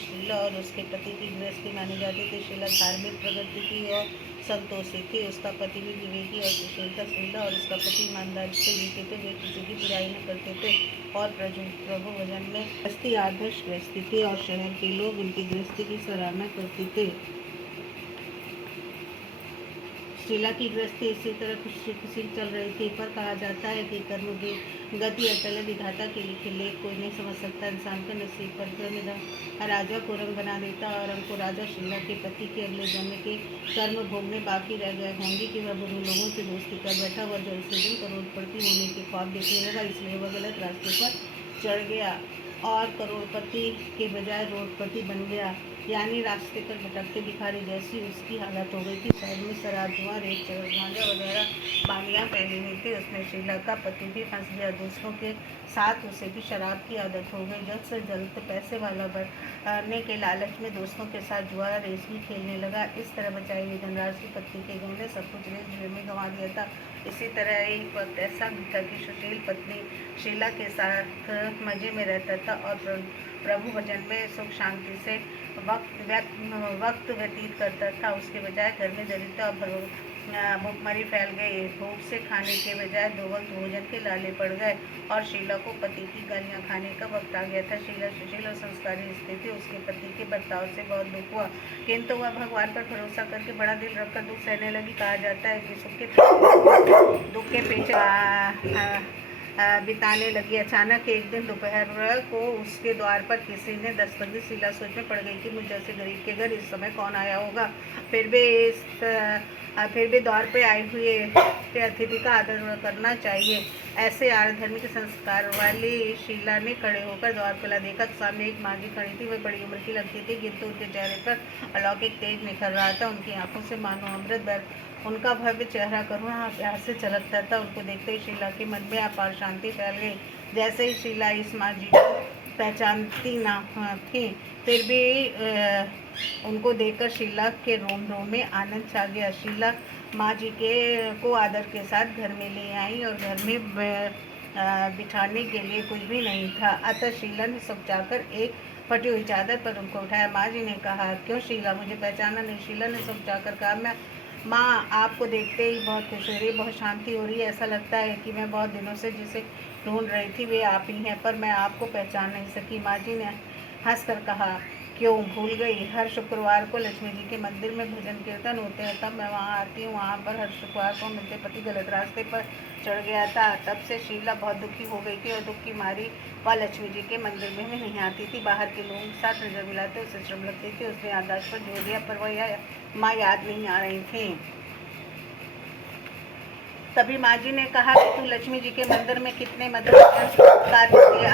शीला और उसके पति की गृहस्थी मानी जाती थी। शीला धार्मिक प्रगति की और संतोषी थी। उसका पति भी विवेकी और सुशील था। शीला और उसका पति ईमानदारी से जीते थे। वे किसी की बुराई न करते थे और प्रभु भजन में गृहस्थी आदर्श गृहस्थी थी और शहर के लोग उनकी गृहस्थी की सराहना करते थे। शीला की गृहस्थी इसी तरह खुशी चल रही थी, पर कहा जाता है कि कर्म की गति अटल विधाता के लिखे लेख कोई नहीं समझ सकता। इंसान का नसीब पर राजा को रंग बना देता और रंग को राजा शीला के पति के अगले जन्म के कर्म भोगने बाकी रह गए होंगे कि वह बुरे लोगों से दोस्ती कर बैठा। वह जल्द से जल्द करोड़पति होने के ख्वाब देखने लगा, इसलिए वह गलत रास्ते पर चढ़ गया और करोड़पति के बजाय रोडपति बन गया, यानी रास्ते पर भटकते भिखारी जैसी उसकी हालत हो गई थी। शहर में शराब, जुआ, रेत, गांजा वगैरह बालियाँ फैली हुई थी। उसमें शीला का पति भी फंस गया। दोस्तों के साथ उसे भी शराब की आदत हो गई। जल्द से जल्द पैसे वाला बनने के लालच में दोस्तों के साथ जुआ रेस भी खेलने लगा। इस तरह बचाई हुई धनराशि पत्नी के गम ने सब कुछ रेस जुए में गंवा दिया था। इसी तरह एक वक्त ऐसा भी था कि सुशील पत्नी शीला के साथ मजे में रहता था और प्रभु भजन में सुख शांति से वक्त व्यतीत करता था। उसके बजाय घर में दरिद्रता और भूखमरी फैल गई। भूख से खाने के बजाय 2 वक्त भोजन के लाले पड़ गए और शीला को पति की गालियाँ खाने का वक्त आ गया था। शीला सुशील और संस्कारी स्त्री थी। उसके पति के बर्ताव से बहुत दुख हुआ, किंतु वह भगवान पर भरोसा करके बड़ा दिल रखकर दुख सहने लगी। कहा जाता है कि दुख के पीछे बिताने लगी। अचानक एक दिन दोपहर को उसके द्वार पर किसी ने दस्तक दी। शीला सोच में पड़ गई कि मुझ जैसे गरीब के घर इस समय कौन आया होगा। फिर भी द्वार पे आए हुए अतिथि का आदर करना चाहिए। ऐसे आर्धर्मिक संस्कार वाली शीला ने खड़े होकर द्वार खुला देखा तो सामने एक माँ जी खड़ी थी। वह बड़ी उम्र की लगती थी, किंतु उनके चेहरे पर अलौकिक तेज निखर रहा था। उनकी आंखों से मानो अमृत उनका भव्य चेहरा करुणा और प्यार से चलकता था। उनको देखते ही शीला के मन में अपार शांति फैल गई। जैसे ही शीला इस माँ जी को पहचानती ना थी, फिर भी उनको देखकर शीला के रोम रोम में आनंद छा गया। शीला माँ जी को आदर के साथ घर में ले आई और घर में बिठाने के लिए कुछ भी नहीं था। अतः शीला ने सब जाकर एक फटी हुई चादर पर उनको उठाया। माँ जी ने कहा, क्यों शीला, मुझे पहचाना नहीं? शीला ने सब जाकर कहा, मैं माँ आपको देखते ही बहुत खुश हो रही है, बहुत शांति हो रही है। ऐसा लगता है कि मैं बहुत दिनों से जिसे ढूंढ रही थी वे आप ही हैं, पर मैं आपको पहचान नहीं सकी। माँ जी ने हंसकर कहा, क्यों भूल गई? हर शुक्रवार को लक्ष्मी जी के मंदिर में भजन कीर्तन होते हैं, तब मैं वहाँ आती हूँ। वहाँ पर हर शुक्रवार को मिलते पति गलत रास्ते पर चढ़ गया था। तब से शीला बहुत दुखी हो गई थी और दुख की मारी वह लक्ष्मी जी के मंदिर में भी नहीं आती थी। बाहर के लोगों के साथ नजर मिलाते उसे शर्म लगती थी। उसने याददाश्त पर जोर दिया, पर वह माँ याद नहीं आ रही थी। तभी माँ जी ने कहा कि तू लक्ष्मी जी के मंदिर में कितने मददगार कार्य किए।